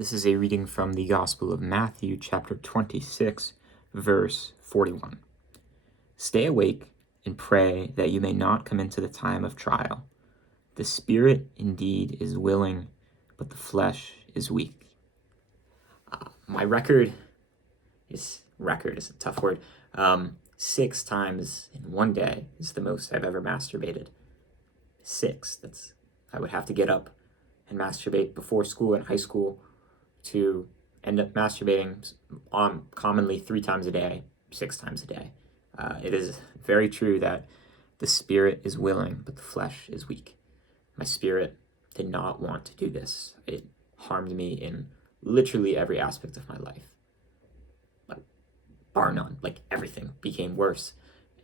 This is a reading from the Gospel of Matthew, chapter 26, verse 41. Stay awake and pray that you may not come into the time of trial. The spirit indeed is willing, but the flesh is weak. My record is a tough word. 6 times in one day is the most I've ever masturbated. 6. I would have to get up and masturbate before school and high school to end up masturbating commonly 3 times a day, 6 times a day. It is very true that the spirit is willing, but the flesh is weak. My spirit did not want to do this. It harmed me in literally every aspect of my life. Bar none, everything became worse.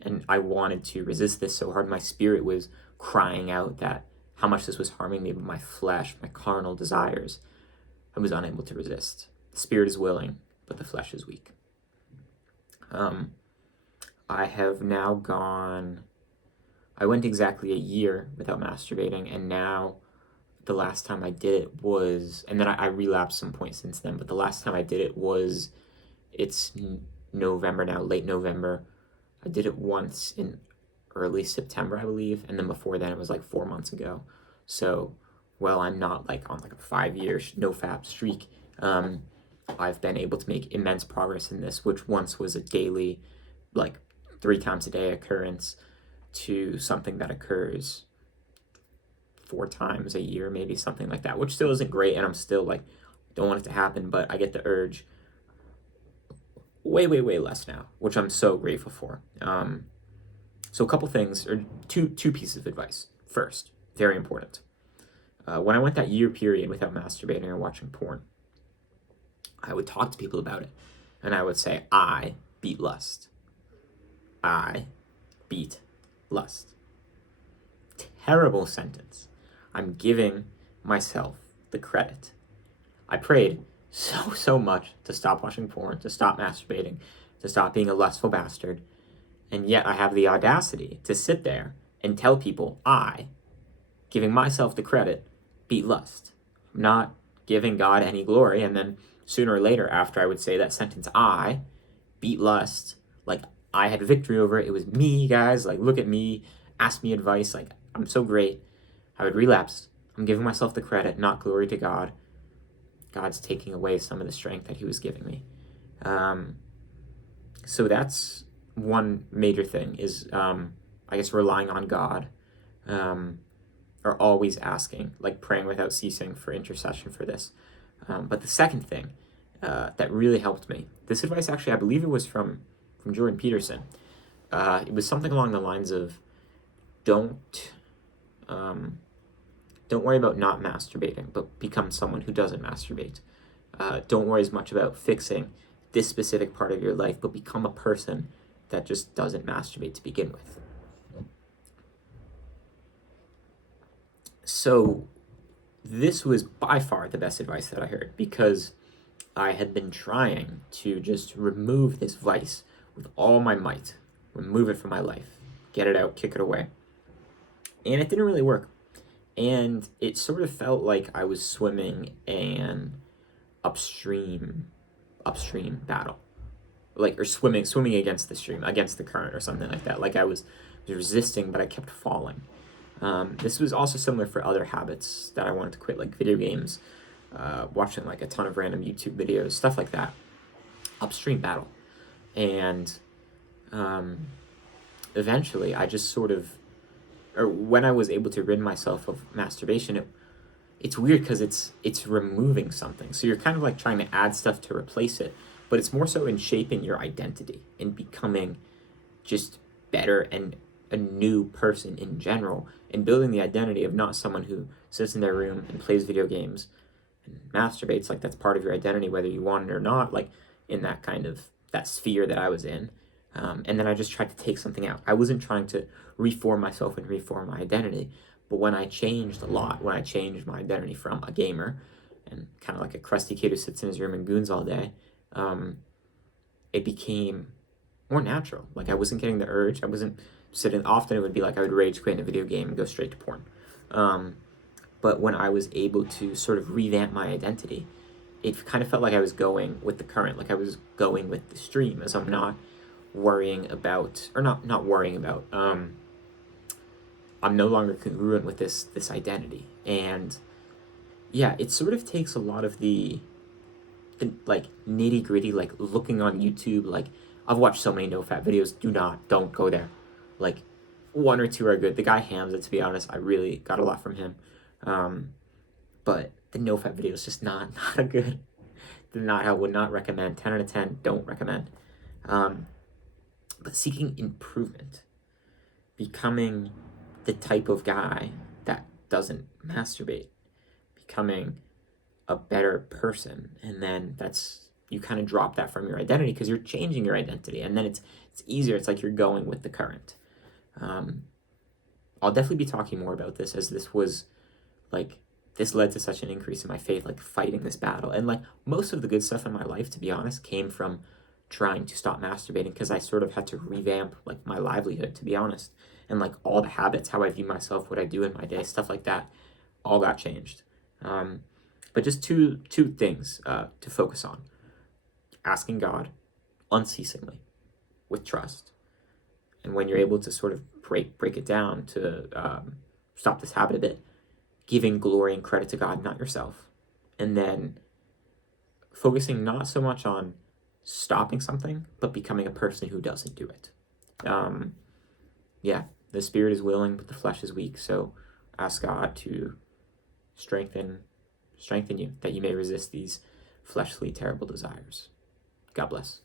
And I wanted to resist this so hard. My spirit was crying out that how much this was harming me, but my flesh, my carnal desires, I was unable to resist. The spirit is willing, but the flesh is weak. I have now I went exactly a year without masturbating, and now the last time I did it was, and then I relapsed some point since then, but the last time I did it was, it's November now, late November. I did it once in early September, I believe, and then before then it was 4 months ago. So, well, I'm not on a 5-year no-fap streak. I've been able to make immense progress in this, which once was a daily, 3 times a day occurrence, to something that occurs 4 times a year, maybe something like that, which still isn't great, and I'm still don't want it to happen, but I get the urge way less now, which I'm so grateful for. So a couple things, or two pieces of advice. First, very important. When I went that year period without masturbating or watching porn, I would talk to people about it, and I would say, I beat lust. I beat lust. Terrible sentence. I'm giving myself the credit. I prayed so much to stop watching porn, to stop masturbating, to stop being a lustful bastard, and yet I have the audacity to sit there and tell people I, giving myself the credit, beat lust. I'm not giving God any glory, and then sooner or later after I would say that sentence, I beat lust, I had victory over it, it was me, guys, look at me, ask me advice, I'm so great, I would relapse. I'm giving myself the credit, not glory to God. God's taking away some of the strength that he was giving me. So that's one major thing is, relying on God, or always asking, praying without ceasing for intercession for this. But the second thing that really helped me, this advice actually, I believe it was from Jordan Peterson. It was something along the lines of, don't worry about not masturbating, but become someone who doesn't masturbate. Don't worry as much about fixing this specific part of your life, but become a person that just doesn't masturbate to begin with. So this was by far the best advice that I heard, because I had been trying to just remove this vice with all my might, remove it from my life, get it out, kick it away. And it didn't really work. And it sort of felt like I was swimming an upstream battle, or swimming against the stream, against the current or something like that. I was resisting, but I kept falling. This was also similar for other habits that I wanted to quit, video games, watching a ton of random YouTube videos, stuff like that. Upstream battle. And eventually I just when I was able to rid myself of masturbation, it's weird because it's removing something. So you're kind of trying to add stuff to replace it, but it's more so in shaping your identity and becoming just better and a new person in general, and building the identity of not someone who sits in their room and plays video games and masturbates. That's part of your identity, whether you want it or not, in that that sphere that I was in. And then I just tried to take something out. I wasn't trying to reform myself and reform my identity, but when I changed a lot, when I changed my identity from a gamer and kind of a crusty kid who sits in his room and goons all day, it became more natural. I wasn't getting the urge. I wasn't sitting. Often it would be I would rage quit in a video game and go straight to porn. But when I was able to sort of revamp my identity it kind of felt like I was going with the current, like I was going with the stream, as I'm not worrying about, or not worrying about, I'm no longer congruent with this identity. And yeah, it sort of takes a lot of the like nitty gritty, like looking on YouTube. Like, I've watched so many no fat videos. Don't go there. Like, one or two are good. The guy hams it, to be honest. I really got a lot from him. But the no fat video is just not a good. Not, I would not recommend. 10 out of 10. Don't recommend. But seeking improvement, becoming the type of guy that doesn't masturbate, becoming a better person, and then that's, you kind of drop that from your identity because you're changing your identity, and then it's easier. It's like you're going with the current. I'll definitely be talking more about this, as this was like, this led to such an increase in my faith, like fighting this battle. And like most of the good stuff in my life, to be honest, came from trying to stop masturbating, because I sort of had to revamp like my livelihood, to be honest, and like all the habits, how I view myself, what I do in my day, stuff like that, all got changed. But just two things to focus on: asking God unceasingly with trust, and when you're able to sort of break it down to stop this habit a bit, giving glory and credit to God, not yourself, and then focusing not so much on stopping something, but becoming a person who doesn't do it. Yeah, the spirit is willing, but the flesh is weak. So ask God to strengthen you, that you may resist these fleshly, terrible desires. God bless.